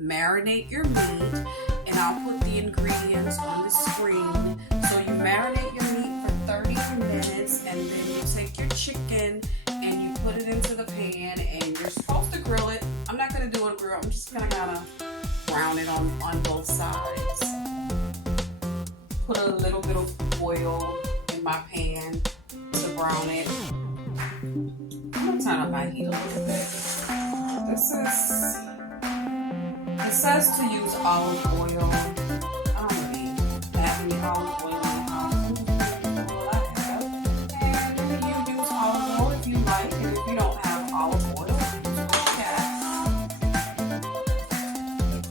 marinate your meat, and I'll put the ingredients on the screen. So you marinate your meat for 30 minutes, and then you take your chicken and you put it into the pan, and you're supposed to grill it. I'm not going to do a grill. I'm just going to kind of brown it on both sides. Put a little bit of oil in my pan to brown it. I'm going to turn up my heat a little bit. It says to use olive oil. I don't really have any olive oil in the house. This is all I have. And you use olive oil if you like, and if you don't have olive oil, use what you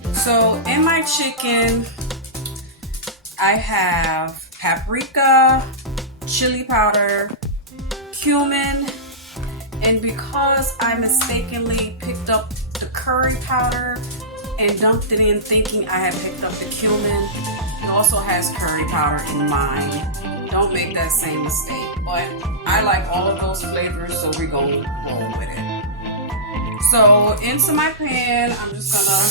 have. So in my chicken, I have paprika, chili powder, cumin, and because I mistakenly picked up the curry powder and dumped it in thinking I had picked up the cumin, it also has curry powder in mine. Don't make that same mistake. But I like all of those flavors, so we're going to roll with it. So into my pan, I'm just going to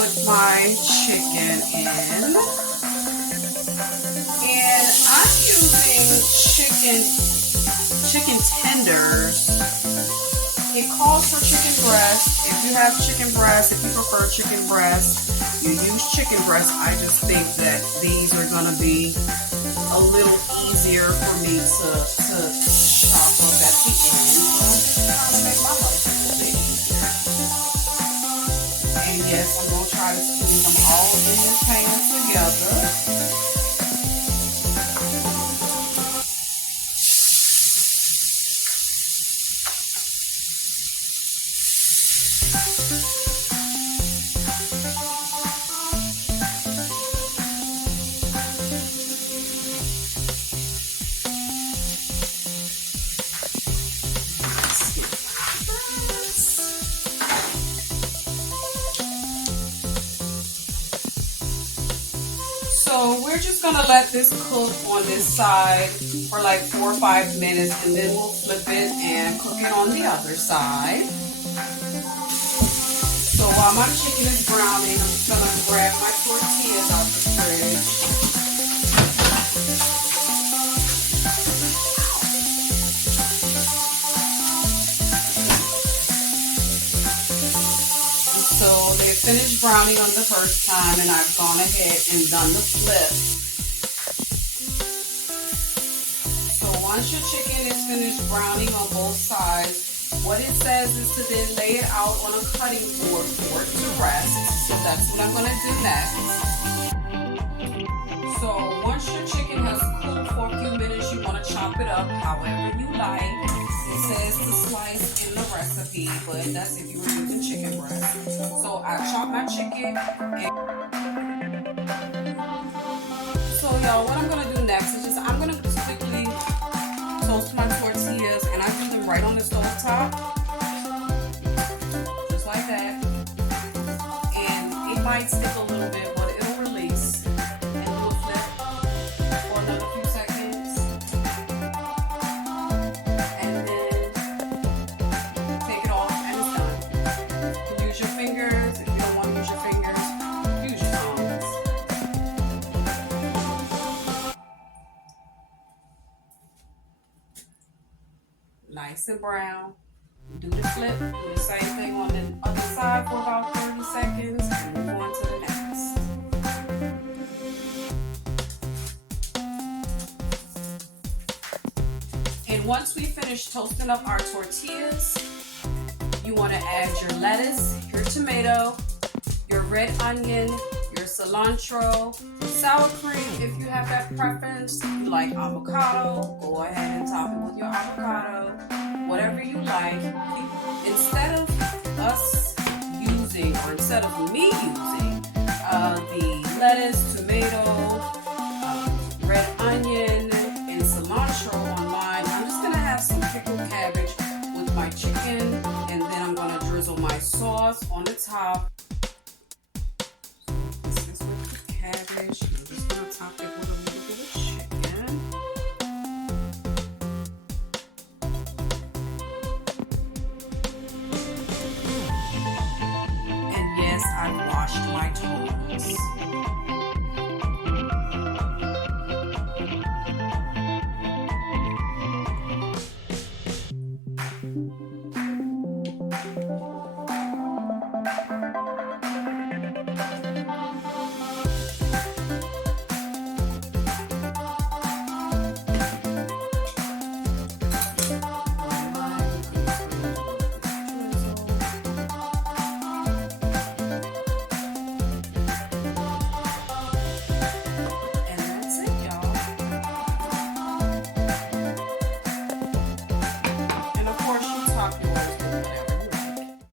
put my chicken in. And I'm using chicken tenders. It calls for chicken breast. If you have chicken breast, if you prefer chicken breast, you use chicken breast. I just think that these are going to be a little easier for me to chop up at the end. So I'm just trying to make my life a little bit easier. And yes, I'm going to try to squeeze them all in this pan together. So we're just going to let this cook on this side for like 4 or 5 minutes, and then we'll flip it and cook it on the other side. So while my chicken is browning, I'm just going to grab my tortillas out the fridge. So they finished browning on the first time, and I've gone ahead and done the flip. So once your chicken is finished browning on both sides, what it says is to then lay it out on a cutting board for it to rest. So that's what I'm going to do next. So once your chicken has cooled for a few minutes, you want to chop it up however you like. It says to slice in the recipe, but that's if you were using chicken breast. So I chop my chicken. So y'all, what I'm gonna do next is I'm gonna just quickly toast my tortillas, and I put them right on the stove top, just like that. And it might stick a little bit, but it'll release, and we'll flip for another few seconds. And then take it off, and it's done. Use your fingers. If you don't want to use your fingers, use your tongs. Nice and brown. Do the flip. Do the same thing on the other side for about 30 seconds, and move on to the next. And once we finish toasting up our tortillas, you want to add your lettuce, your tomato, your red onion, your cilantro, sour cream if you have that preference. You like avocado, go ahead and top it with your avocado, whatever you like. Instead of me using the lettuce, tomato, red onion, and cilantro on mine, I'm just going to have some pickled cabbage with my chicken, and then I'm going to drizzle my sauce on the top. So this is with the cabbage. I'm just going to top it with a little bit of chicken. washed my tongs.